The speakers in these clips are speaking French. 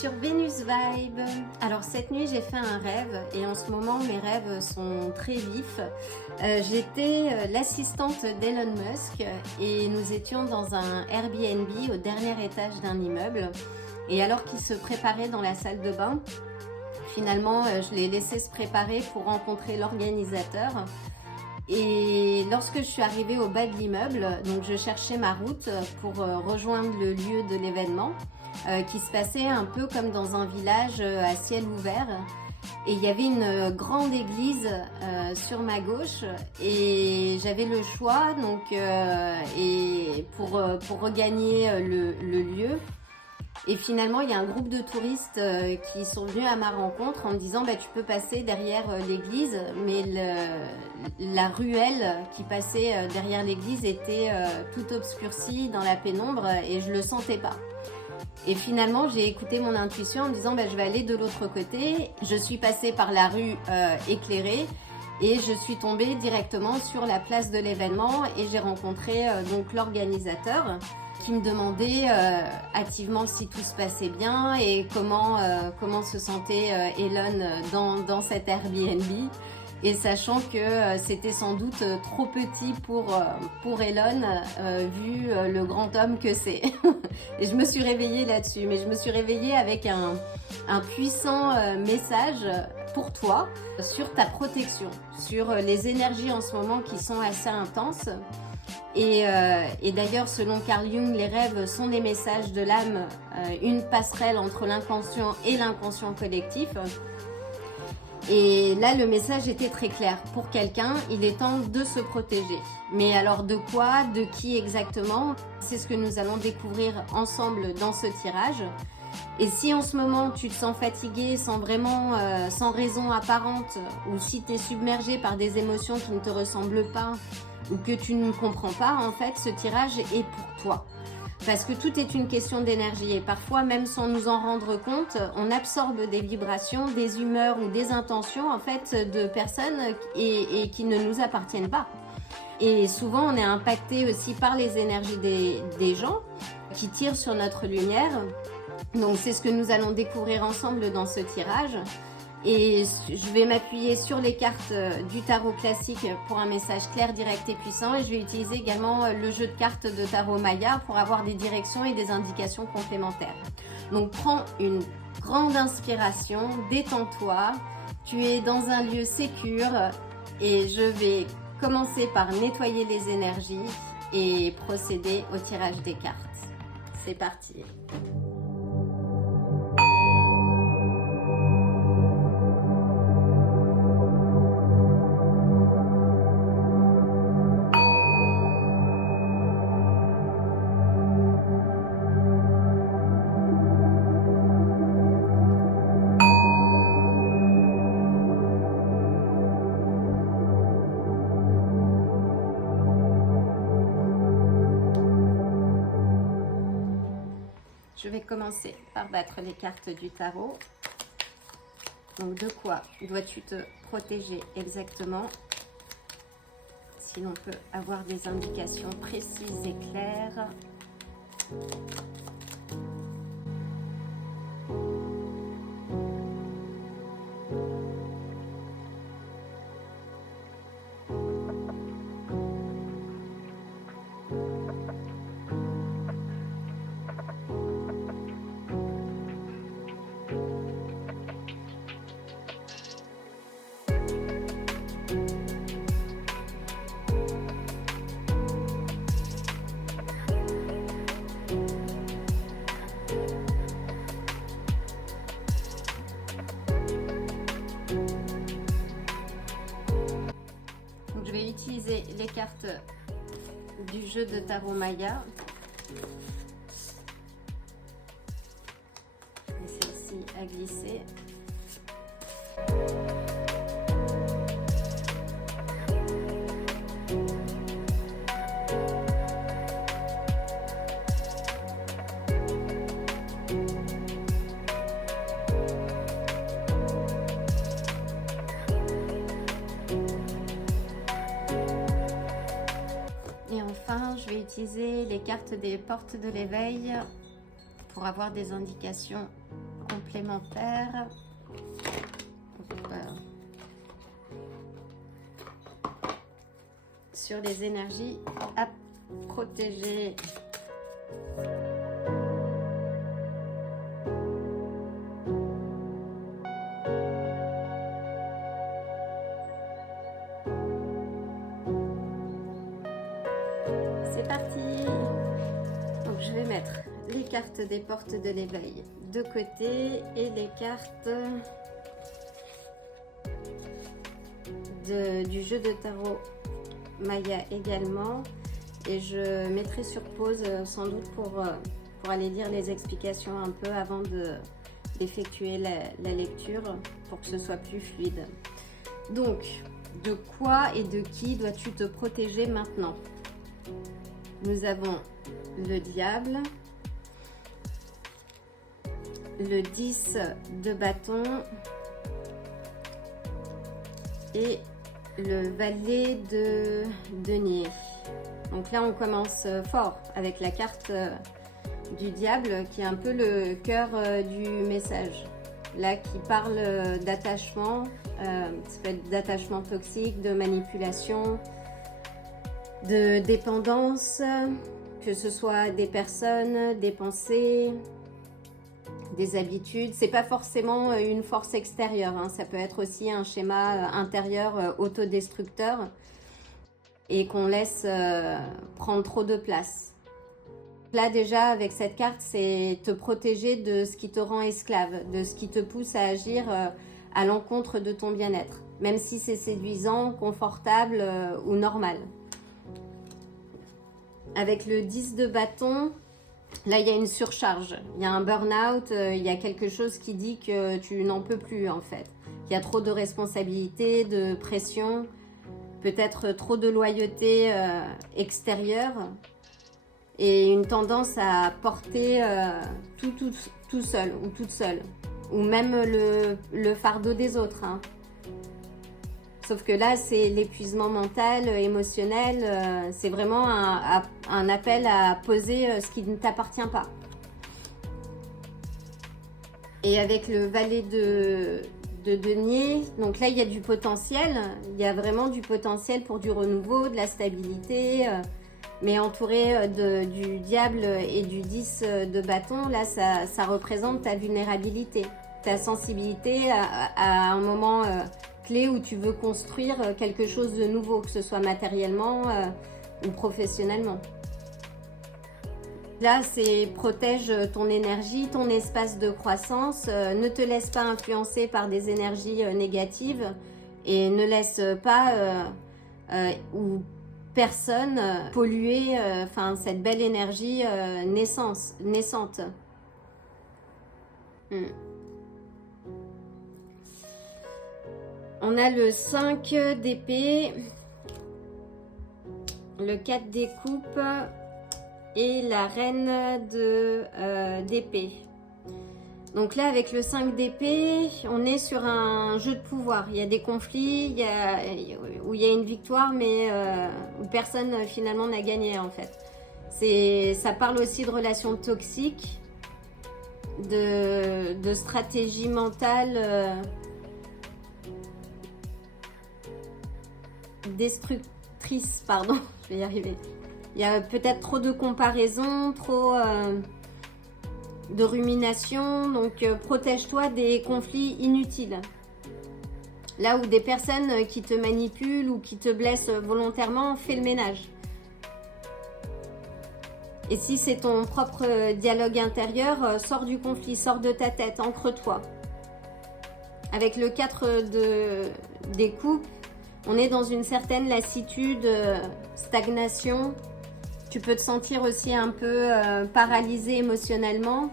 sur Venus Vibe. Alors cette nuit j'ai fait un rêve et en ce moment mes rêves sont très vifs. J'étais l'assistante d'Elon Musk et nous étions dans un Airbnb au dernier étage d'un immeuble. Et alors qu'il se préparait dans la salle de bain, finalement je l'ai laissé se préparer pour rencontrer l'organisateur. Et lorsque je suis arrivée au bas de l'immeuble, donc je cherchais ma route pour rejoindre le lieu de l'événement, qui se passait un peu comme dans un village à ciel ouvert. Et il y avait une grande église sur ma gauche et j'avais le choix pour regagner le lieu. Et finalement, il y a un groupe de touristes qui sont venus à ma rencontre en me disant tu peux passer derrière l'église, mais la ruelle qui passait derrière l'église était toute obscurcie dans la pénombre et je le sentais pas. Et finalement, j'ai écouté mon intuition en me disant je vais aller de l'autre côté. Je suis passée par la rue éclairée et je suis tombée directement sur la place de l'événement et j'ai rencontré donc l'organisateur qui me demandait activement si tout se passait bien et comment se sentait Elon dans cet Airbnb. Et sachant que c'était sans doute trop petit pour Elon, vu le grand homme que c'est. Et je me suis réveillée là-dessus, mais je me suis réveillée avec un puissant message pour toi sur ta protection, sur les énergies en ce moment qui sont assez intenses. Et d'ailleurs, selon Carl Jung, les rêves sont des messages de l'âme, une passerelle entre l'inconscient et l'inconscient collectif. Et là, le message était très clair. Pour quelqu'un, il est temps de se protéger. Mais alors de quoi, de qui exactement? C'est ce que nous allons découvrir ensemble dans ce tirage. Et si en ce moment tu te sens fatigué sans raison apparente, ou si tu es submergé par des émotions qui ne te ressemblent pas, ou que tu ne comprends pas, en fait, ce tirage est pour toi. Parce que tout est une question d'énergie et parfois, même sans nous en rendre compte, on absorbe des vibrations, des humeurs ou des intentions en fait de personnes et qui ne nous appartiennent pas. Et souvent, on est impacté aussi par les énergies des gens qui tirent sur notre lumière. Donc, c'est ce que nous allons découvrir ensemble dans ce tirage. Et je vais m'appuyer sur les cartes du tarot classique pour un message clair, direct et puissant. Et je vais utiliser également le jeu de cartes de tarot Maya pour avoir des directions et des indications complémentaires. Donc prends une grande inspiration, détends-toi. Tu es dans un lieu sécure et je vais commencer par nettoyer les énergies et procéder au tirage des cartes. C'est parti! Je vais commencer par battre les cartes du tarot. Donc de quoi dois-tu te protéger exactement? Si l'on peut avoir des indications précises et claires. Je vais utiliser les cartes du jeu de tarot Maya. Et celle-ci à glisser. Et enfin, je vais utiliser les cartes des portes de l'éveil pour avoir des indications complémentaire. Sur les énergies à protéger. C'est parti. Donc je vais mettre les cartes des portes de l'éveil de côté et les cartes du jeu de tarot Maya également, et je mettrai sur pause sans doute pour aller lire les explications un peu avant d'effectuer la lecture pour que ce soit plus fluide. Donc, de quoi et de qui dois-tu te protéger maintenant? Nous avons le diable, le 10 de bâton et le valet de denier. Donc là on commence fort avec la carte du diable qui est un peu le cœur du message, là qui parle d'attachement, ça peut être d'attachement toxique, de manipulation, de dépendance, que ce soit des personnes, des pensées, des habitudes. C'est pas forcément une force extérieure, hein. Ça peut être aussi un schéma intérieur autodestructeur et qu'on laisse prendre trop de place. Là déjà avec cette carte, c'est te protéger de ce qui te rend esclave, de ce qui te pousse à agir à l'encontre de ton bien-être, même si c'est séduisant, confortable ou normal. Avec le 10 de bâton, là, il y a une surcharge, il y a un burn-out, il y a quelque chose qui dit que tu n'en peux plus en fait. Il y a trop de responsabilités, de pression, peut-être trop de loyauté extérieure et une tendance à porter tout seul ou toute seule. Ou même le fardeau des autres, hein. Sauf que là, c'est l'épuisement mental, émotionnel. C'est vraiment un appel à poser ce qui ne t'appartient pas. Et avec le valet de denier, donc là, il y a du potentiel. Il y a vraiment du potentiel pour du renouveau, de la stabilité. Mais entouré du diable et du 10 de bâton, là, ça représente ta vulnérabilité, ta sensibilité à un moment clé où tu veux construire quelque chose de nouveau, que ce soit matériellement ou professionnellement. Là, c'est protège ton énergie, ton espace de croissance, ne te laisse pas influencer par des énergies négatives et ne laisse pas ou personne polluer cette belle énergie naissante. On a le 5 d'épée, le 4 des coupes et la reine d'épée. Donc là, avec le 5 d'épée, on est sur un jeu de pouvoir. Il y a des conflits, où il y a une victoire, mais où personne finalement n'a gagné en fait. Ça parle aussi de relations toxiques, de stratégie mentale destructrice, pardon, je vais y arriver. Il y a peut-être trop de comparaisons, trop de rumination, donc protège-toi des conflits inutiles. Là où des personnes qui te manipulent ou qui te blessent volontairement, fais le ménage. Et si c'est ton propre dialogue intérieur, sors du conflit, sors de ta tête, ancre-toi. Avec le 4 des coupes, on est dans une certaine lassitude, stagnation. Tu peux te sentir aussi un peu paralysé émotionnellement.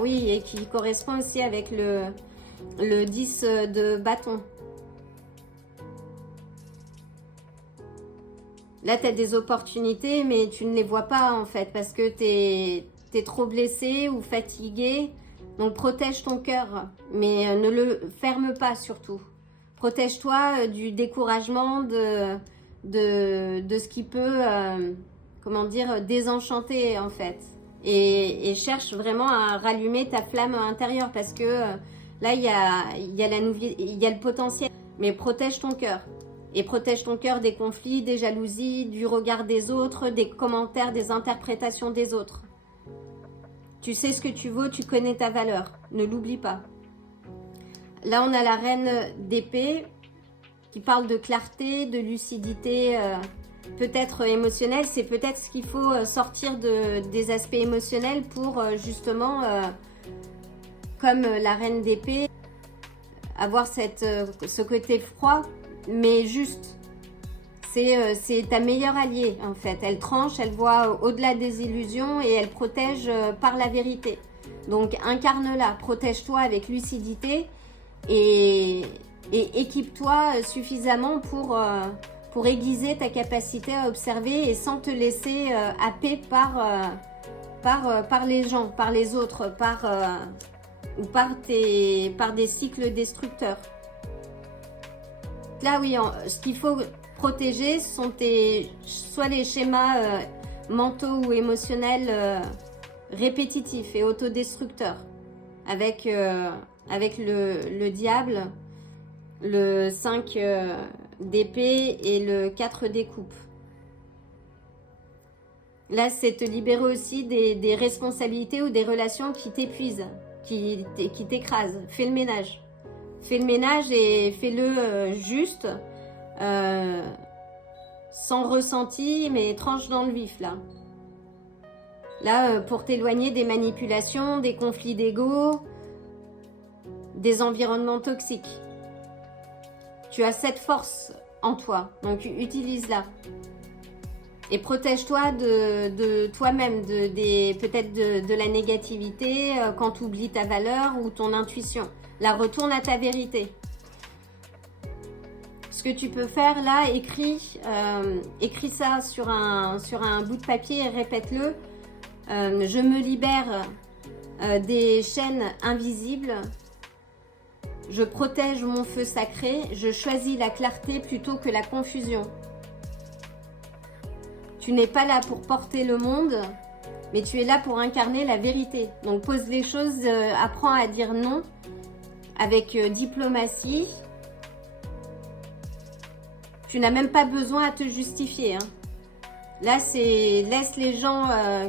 Oui, et qui correspond aussi avec le 10 de bâton. Là, tu as des opportunités, mais tu ne les vois pas en fait, parce que tu es trop blessé ou fatigué. Donc, protège ton cœur, mais ne le ferme pas surtout. Protège-toi du découragement, de ce qui peut, désenchanter en fait. et cherche vraiment à rallumer ta flamme intérieure parce que là, il y a le potentiel. Mais protège ton cœur. Et protège ton cœur des conflits, des jalousies, du regard des autres, des commentaires, des interprétations des autres. Tu sais ce que tu vaux, tu connais ta valeur. Ne l'oublie pas. Là, on a la reine d'épée qui parle de clarté, de lucidité, peut-être émotionnelle. C'est peut-être ce qu'il faut sortir des aspects émotionnels pour justement, comme la reine d'épée, avoir ce côté froid, mais juste. C'est ta meilleure alliée, en fait. Elle tranche, elle voit au-delà des illusions et elle protège par la vérité. Donc, incarne-la, protège-toi avec lucidité et équipe-toi suffisamment pour aiguiser ta capacité à observer et sans te laisser happer par les gens, par les autres, ou par des cycles destructeurs. Là, oui, ce qu'il faut protéger sont soit les schémas mentaux ou émotionnels répétitifs et autodestructeurs avec le diable, le 5 d'épée et le 4 des coupes. Là, c'est te libérer aussi des responsabilités ou des relations qui t'épuisent, qui t'écrasent. Fais le ménage. Fais le ménage et fais-le juste, sans ressenti, mais tranche dans le vif, là. Là, pour t'éloigner des manipulations, des conflits d'ego, des environnements toxiques. Tu as cette force en toi, donc utilise-la. Et protège-toi de toi-même, peut-être de la négativité, quand tu oublies ta valeur ou ton intuition. La retourne à ta vérité. Ce que tu peux faire là, écris ça sur un bout de papier et répète-le. Je me libère des chaînes invisibles. Je protège mon feu sacré. Je choisis la clarté plutôt que la confusion. Tu n'es pas là pour porter le monde, mais tu es là pour incarner la vérité. Donc pose les choses, apprends à dire non avec diplomatie. Tu n'as même pas besoin à te justifier. Hein. Là, laisse les gens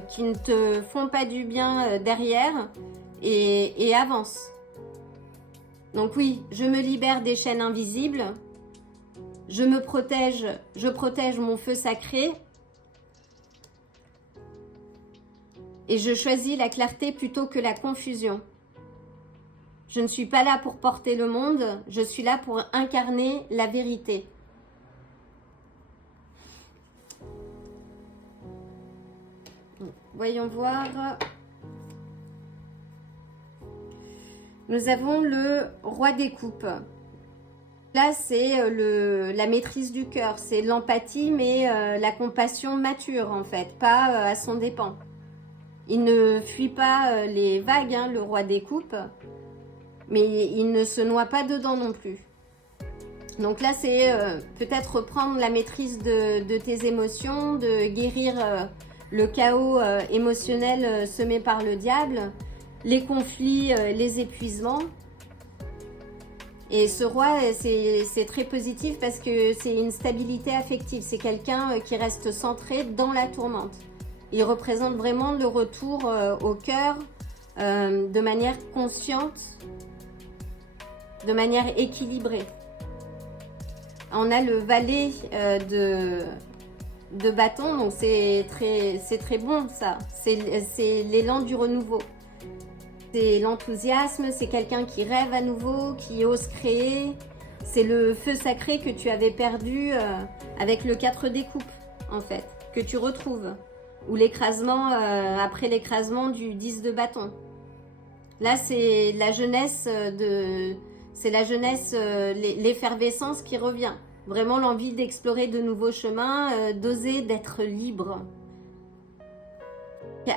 qui ne te font pas du bien derrière et avance. Donc oui, je me libère des chaînes invisibles. Je protège mon feu sacré. Et je choisis la clarté plutôt que la confusion. Je ne suis pas là pour porter le monde, je suis là pour incarner la vérité. Voyons voir. Nous avons le roi des coupes. Là, c'est la maîtrise du cœur, c'est l'empathie, mais la compassion mature en fait, pas à son dépens. Il ne fuit pas les vagues, hein, le roi des coupes, mais il ne se noie pas dedans non plus. Donc là, c'est peut-être reprendre la maîtrise de tes émotions, de guérir le chaos émotionnel semé par le diable, les conflits, les épuisements. Et ce roi, c'est très positif parce que c'est une stabilité affective. C'est quelqu'un qui reste centré dans la tourmente. Il représente vraiment le retour au cœur de manière consciente, de manière équilibrée. On a le valet de bâton, donc c'est très bon ça. C'est l'élan du renouveau. C'est l'enthousiasme, c'est quelqu'un qui rêve à nouveau, qui ose créer. C'est le feu sacré que tu avais perdu avec le 4 des coupes, en fait, que tu retrouves. Ou l'écrasement, après l'écrasement du 10 de bâton. Là, c'est la jeunesse, l'effervescence qui revient. Vraiment l'envie d'explorer de nouveaux chemins, d'oser, d'être libre.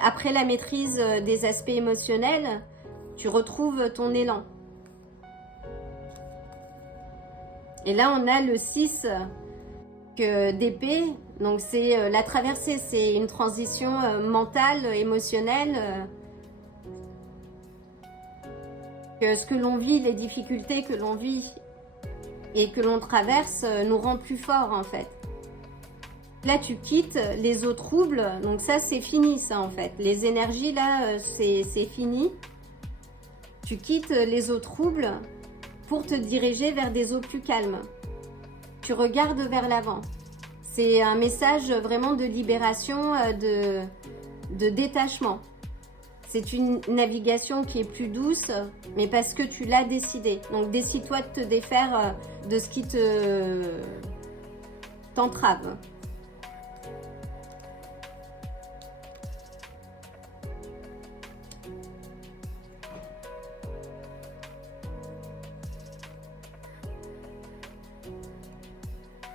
Après la maîtrise des aspects émotionnels, tu retrouves ton élan. Et là, on a le 6 d'épée. Donc c'est la traversée, c'est une transition mentale, émotionnelle. Que ce que l'on vit, les difficultés que l'on vit et que l'on traverse nous rend plus forts en fait. Là tu quittes les eaux troubles, donc ça c'est fini ça en fait. Les énergies là c'est fini. Tu quittes les eaux troubles pour te diriger vers des eaux plus calmes. Tu regardes vers l'avant. C'est un message vraiment de libération, de détachement. C'est une navigation qui est plus douce, mais parce que tu l'as décidé. Donc décide-toi de te défaire de ce qui t'entrave.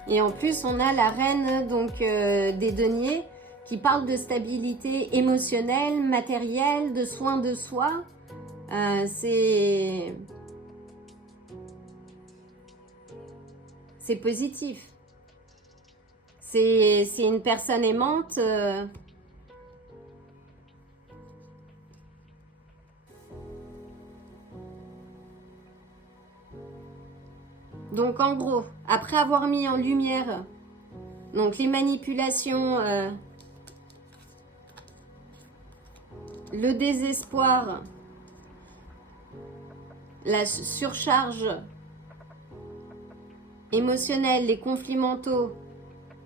Et en plus, on a la reine donc des deniers qui parle de stabilité émotionnelle, matérielle, de soin de soi. C'est positif. C'est une personne aimante. Donc en gros, après avoir mis en lumière donc les manipulations, le désespoir, la surcharge émotionnelle, les conflits mentaux,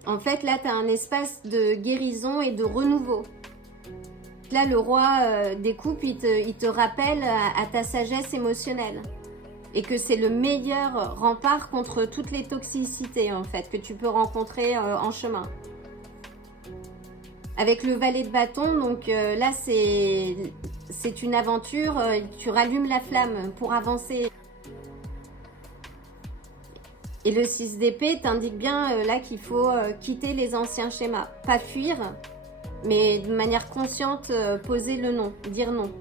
en fait là tu as un espace de guérison et de renouveau. Là le roi des coupes il te rappelle à ta sagesse émotionnelle. Et que c'est le meilleur rempart contre toutes les toxicités en fait que tu peux rencontrer en chemin. Avec le valet de bâton, donc là c'est une aventure, tu rallumes la flamme pour avancer. Et le 6 d'épée t'indique bien là qu'il faut quitter les anciens schémas. Pas fuir, mais de manière consciente poser le non, dire non.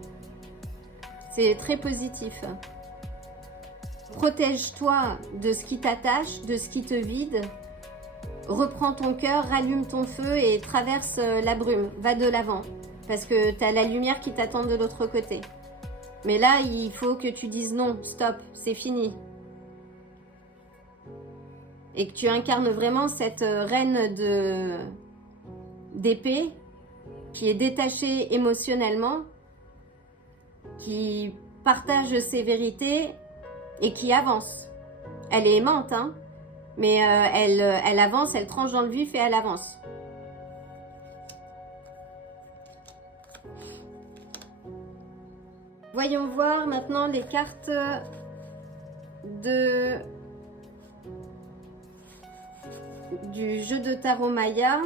C'est très positif. Protège-toi de ce qui t'attache, de ce qui te vide. Reprends ton cœur, rallume ton feu et traverse la brume. Va de l'avant. Parce que tu as la lumière qui t'attend de l'autre côté. Mais là, il faut que tu dises non, stop, c'est fini. Et que tu incarnes vraiment cette reine d'épée qui est détachée émotionnellement, qui partage ses vérités et qui avance. Elle est aimante, hein, mais elle avance, elle tranche dans le vif et elle avance. Voyons voir maintenant les cartes du jeu de tarot Maya.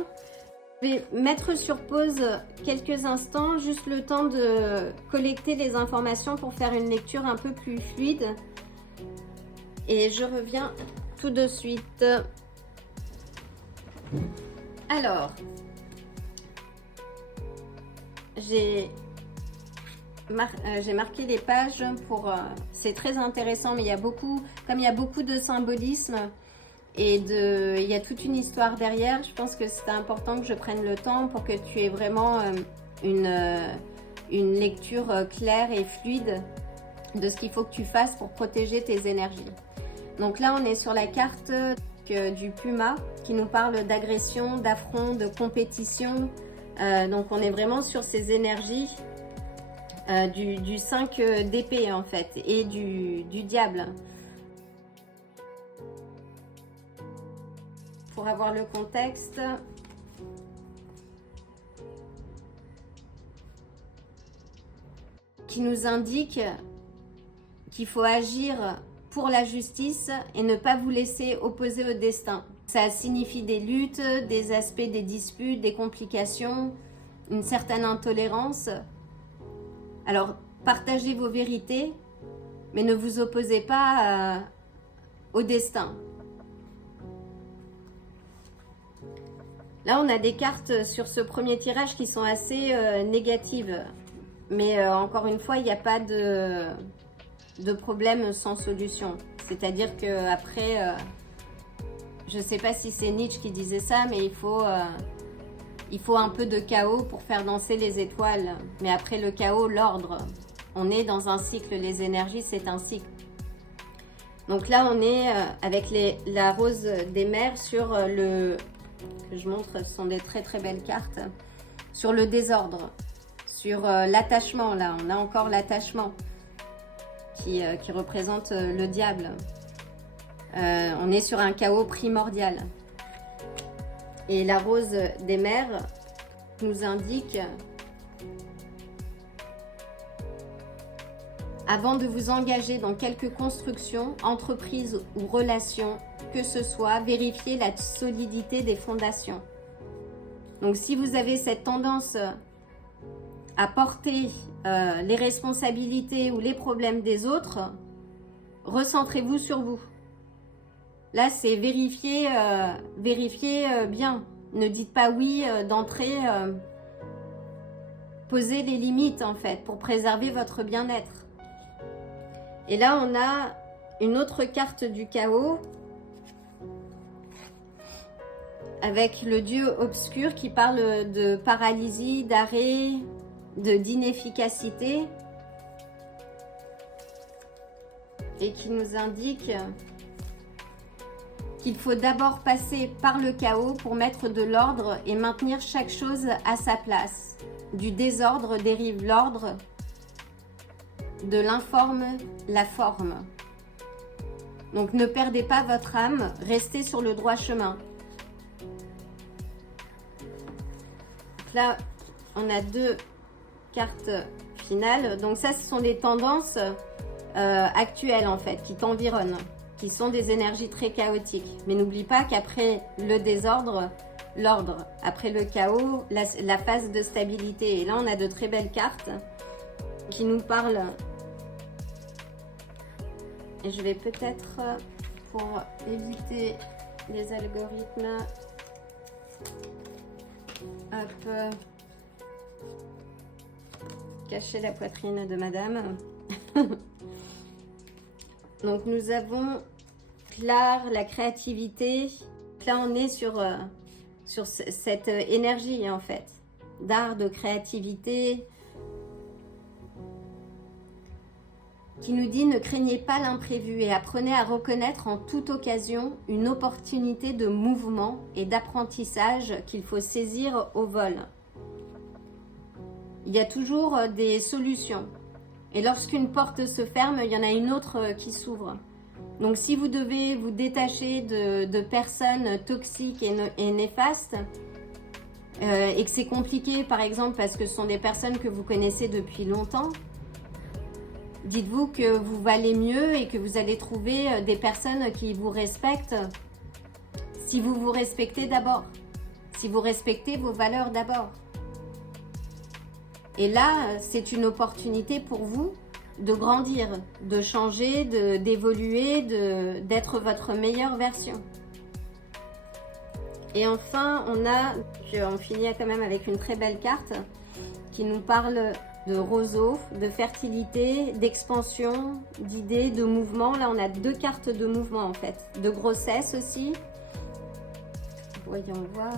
Je vais mettre sur pause quelques instants, juste le temps de collecter les informations pour faire une lecture un peu plus fluide. Et je reviens tout de suite. Alors, j'ai marqué les pages pour... c'est très intéressant, mais il y a beaucoup, comme il y a beaucoup de symbolisme et il y a toute une histoire derrière, je pense que c'est important que je prenne le temps pour que tu aies vraiment une lecture claire et fluide de ce qu'il faut que tu fasses pour protéger tes énergies. Donc là, on est sur la carte du Puma qui nous parle d'agression, d'affront, de compétition. Donc on est vraiment sur ces énergies du 5 d'épée en fait et du diable. Pour avoir le contexte, qui nous indique qu'il faut agir pour la justice et ne pas vous laisser opposer au destin. Ça signifie des luttes, des aspects, des disputes, des complications, une certaine intolérance. Alors, partagez vos vérités, mais ne vous opposez pas au destin. Là, on a des cartes sur ce premier tirage qui sont assez négatives. Mais encore une fois, il n'y a pas de problème sans solution. C'est-à-dire qu'après, Je ne sais pas si c'est Nietzsche qui disait ça, mais il faut un peu de chaos pour faire danser les étoiles. Mais après le chaos, l'ordre. On est dans un cycle, les énergies, c'est un cycle. Donc là, on est avec la rose des mers sur le... que je montre, ce sont des très très belles cartes. Sur le désordre, sur l'attachement, là. On a encore l'attachement qui représente le diable. On est sur un chaos primordial. Et la rose des mers nous indique, avant de vous engager dans quelque construction, entreprise ou relation que ce soit, vérifiez la solidité des fondations. Donc si vous avez cette tendance à porter les responsabilités ou les problèmes des autres, recentrez-vous sur vous. Là, c'est vérifier bien. Ne dites pas oui d'entrée. Posez les limites, en fait, pour préserver votre bien-être. Et là, on a une autre carte du chaos avec le dieu obscur qui parle de paralysie, d'arrêt, d'inefficacité et qui nous indique qu'il faut d'abord passer par le chaos pour mettre de l'ordre et maintenir chaque chose à sa place. Du désordre dérive l'ordre, de l'informe la forme. Donc ne perdez pas votre âme, restez sur le droit chemin. Là, on a deux cartes finales. Donc ça, ce sont des tendances actuelles en fait, qui t'environnent, qui sont des énergies très chaotiques. Mais n'oublie pas qu'après le désordre, l'ordre. Après le chaos, la phase de stabilité. Et là, on a de très belles cartes qui nous parlent. Et je vais peut-être, pour éviter les algorithmes, hop, cacher la poitrine de madame. Donc nous avons l'art, la créativité. Là on est sur cette énergie en fait, d'art, de créativité, qui nous dit ne craignez pas l'imprévu et apprenez à reconnaître en toute occasion une opportunité de mouvement et d'apprentissage qu'il faut saisir au vol. Il y a toujours des solutions. Et lorsqu'une porte se ferme, il y en a une autre qui s'ouvre. Donc si vous devez vous détacher de personnes toxiques et néfastes, et que c'est compliqué par exemple parce que ce sont des personnes que vous connaissez depuis longtemps, dites-vous que vous valez mieux et que vous allez trouver des personnes qui vous respectent si vous vous respectez d'abord, si vous respectez vos valeurs d'abord. Et là, c'est une opportunité pour vous de grandir, de changer, d'évoluer, d'être votre meilleure version. Et enfin, on finit quand même avec une très belle carte qui nous parle de roseau, de fertilité, d'expansion, d'idées, de mouvement. Là, on a deux cartes de mouvement en fait, de grossesse aussi. Voyons voir.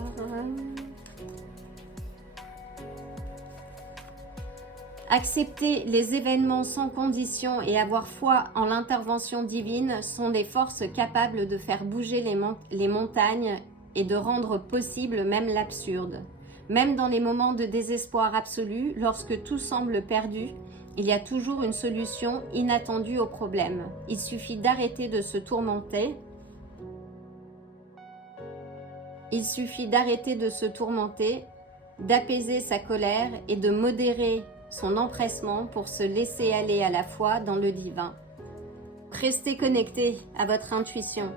Accepter les événements sans condition et avoir foi en l'intervention divine sont des forces capables de faire bouger les montagnes et de rendre possible même l'absurde. Même dans les moments de désespoir absolu, lorsque tout semble perdu, il y a toujours une solution inattendue au problème. Il suffit d'arrêter de se tourmenter. Il suffit d'arrêter de se tourmenter, d'apaiser sa colère et de modérer son empressement pour se laisser aller à la fois dans le divin. Restez connecté à votre intuition.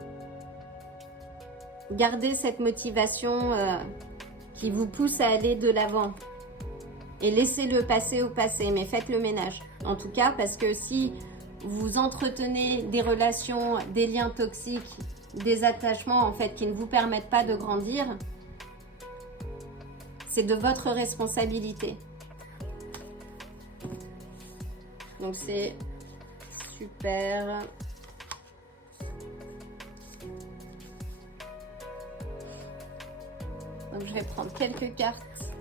Gardez cette motivation qui vous pousse à aller de l'avant. Et laissez le passé au passé, mais faites le ménage. En tout cas, parce que si vous entretenez des relations, des liens toxiques, des attachements en fait qui ne vous permettent pas de grandir, c'est de votre responsabilité. Donc c'est super. vais prendre quelques cartes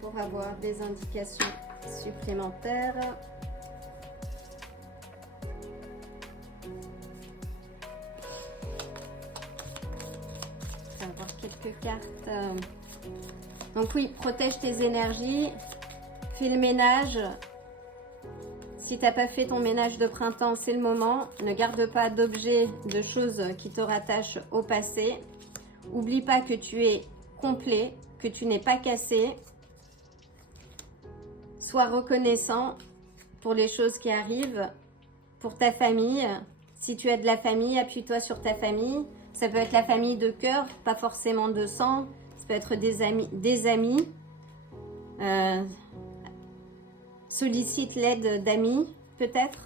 pour avoir des indications supplémentaires. On va avoir quelques cartes. Donc oui, protège tes énergies, fais le ménage. Si tu n'as pas fait ton ménage de printemps, c'est le moment. Ne garde pas d'objets, de choses qui te rattachent au passé. Oublie pas que tu es complet, que tu n'es pas cassé. Sois reconnaissant pour les choses qui arrivent, pour ta famille. Si tu as de la famille, appuie-toi sur ta famille. Ça peut être la famille de cœur, pas forcément de sang. Ça peut être des amis. Sollicite l'aide d'amis, peut-être,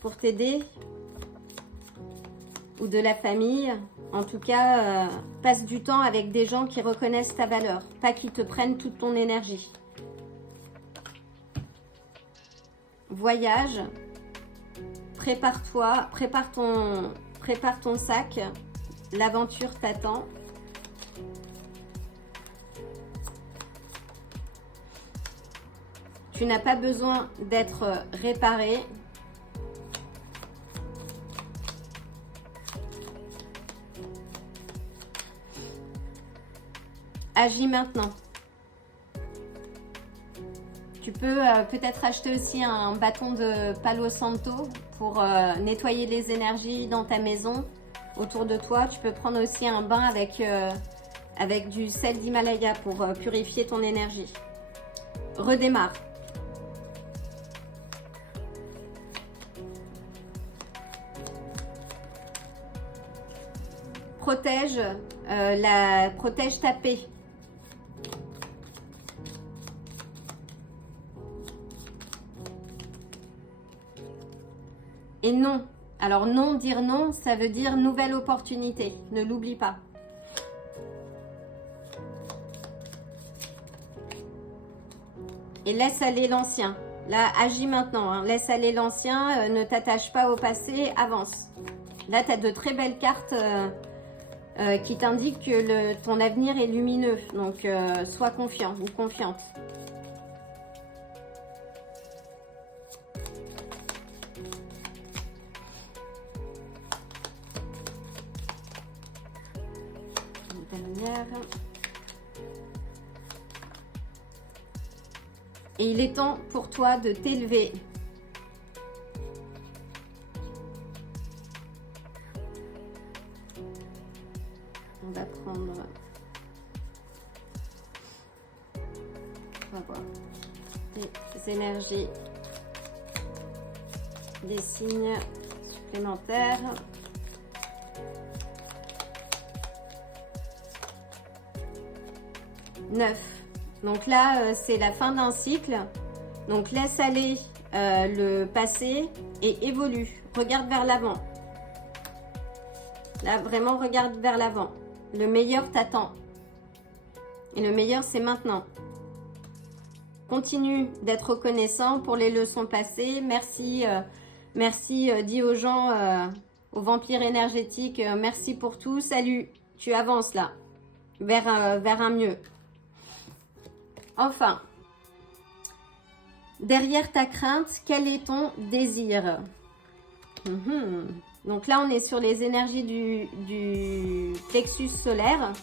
pour t'aider. Ou de la famille. En tout cas, passe du temps avec des gens qui reconnaissent ta valeur, pas qui te prennent toute ton énergie. Voyage. Prépare-toi, prépare ton sac. L'aventure t'attend. Tu n'as pas besoin d'être réparé. Agis maintenant. Tu peux peut-être acheter aussi un bâton de Palo Santo pour nettoyer les énergies dans ta maison, autour de toi. Tu peux prendre aussi un bain avec du sel d'Himalaya pour purifier ton énergie. Redémarre. Protège ta paix. Et non. Alors non, dire non, ça veut dire nouvelle opportunité. Ne l'oublie pas. Et laisse aller l'ancien. Là, agis maintenant. Hein. Laisse aller l'ancien. Ne t'attache pas au passé. Avance. Là, tu as de très belles cartes qui t'indiquent que ton avenir est lumineux. Donc, sois confiant ou confiante. Et il est temps pour toi de t'élever. On va prendre... On va voir des énergies, des signes supplémentaires. Neuf. Donc là, c'est la fin d'un cycle. Donc laisse aller le passé et évolue. Regarde vers l'avant. Là, vraiment, regarde vers l'avant. Le meilleur t'attend. Et le meilleur, c'est maintenant. Continue d'être reconnaissant pour les leçons passées. Merci, dis aux gens, aux vampires énergétiques, merci pour tout. Salut, tu avances là, vers un mieux. Enfin, derrière ta crainte, quel est ton désir? Donc là, on est sur les énergies du plexus solaire.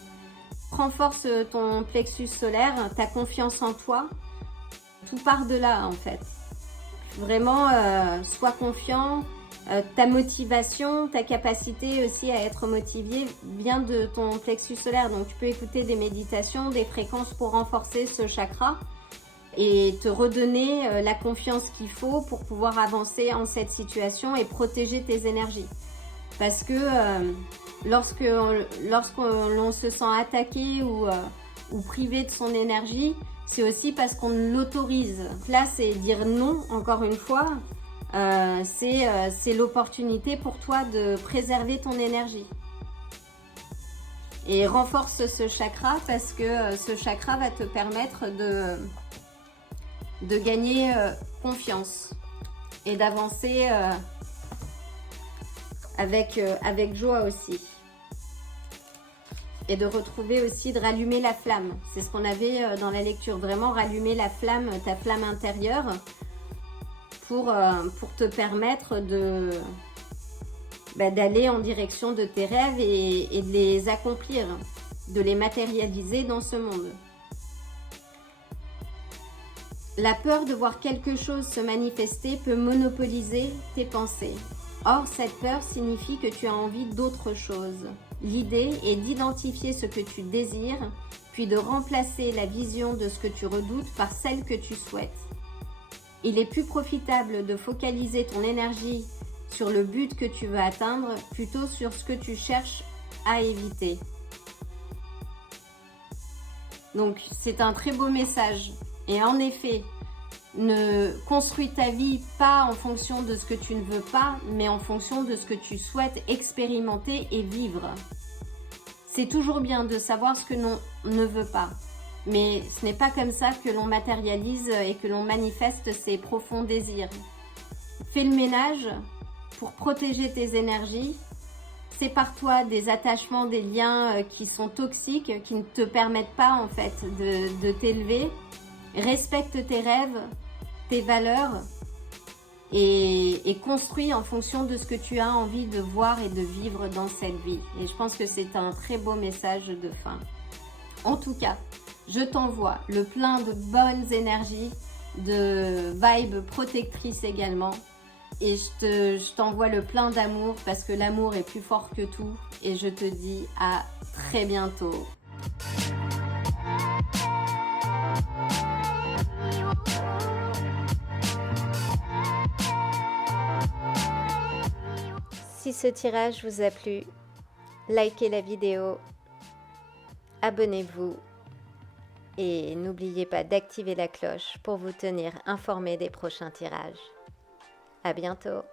Renforce ton plexus solaire, ta confiance en toi. Tout part de là, en fait. Vraiment, sois confiant. Ta motivation, ta capacité aussi à être motivé vient de ton plexus solaire. Donc, tu peux écouter des méditations, des fréquences pour renforcer ce chakra et te redonner la confiance qu'il faut pour pouvoir avancer en cette situation et protéger tes énergies. Parce que lorsqu'on se sent attaqué ou privé de son énergie, c'est aussi parce qu'on l'autorise. Là, c'est dire non, encore une fois. C'est l'opportunité pour toi de préserver ton énergie. Et renforce ce chakra parce que ce chakra va te permettre de gagner confiance et d'avancer avec joie aussi. et de retrouver aussi, de rallumer la flamme. C'est ce qu'on avait dans la lecture, vraiment rallumer la flamme, ta flamme intérieure pour te permettre d'aller en direction de tes rêves et de les accomplir, de les matérialiser dans ce monde. La peur de voir quelque chose se manifester peut monopoliser tes pensées. Or, cette peur signifie que tu as envie d'autre chose. L'idée est d'identifier ce que tu désires, puis de remplacer la vision de ce que tu redoutes par celle que tu souhaites. Il est plus profitable de focaliser ton énergie sur le but que tu veux atteindre, plutôt sur ce que tu cherches à éviter. Donc, c'est un très beau message. Et en effet, ne construis ta vie pas en fonction de ce que tu ne veux pas, mais en fonction de ce que tu souhaites expérimenter et vivre. C'est toujours bien de savoir ce que l'on ne veut pas, mais ce n'est pas comme ça que l'on matérialise et que l'on manifeste ses profonds désirs. Fais le ménage pour protéger tes énergies. Sépare-toi des attachements, des liens qui sont toxiques, qui ne te permettent pas en fait de t'élever. Respecte tes rêves, tes valeurs et construis en fonction de ce que tu as envie de voir et de vivre dans cette vie. Et je pense que c'est un très beau message de fin. En tout cas, je t'envoie le plein de bonnes énergies, de vibes protectrices également. Et je t'envoie le plein d'amour parce que l'amour est plus fort que tout. Et je te dis à très bientôt. Si ce tirage vous a plu, likez la vidéo, abonnez-vous et n'oubliez pas d'activer la cloche pour vous tenir informé des prochains tirages. À bientôt!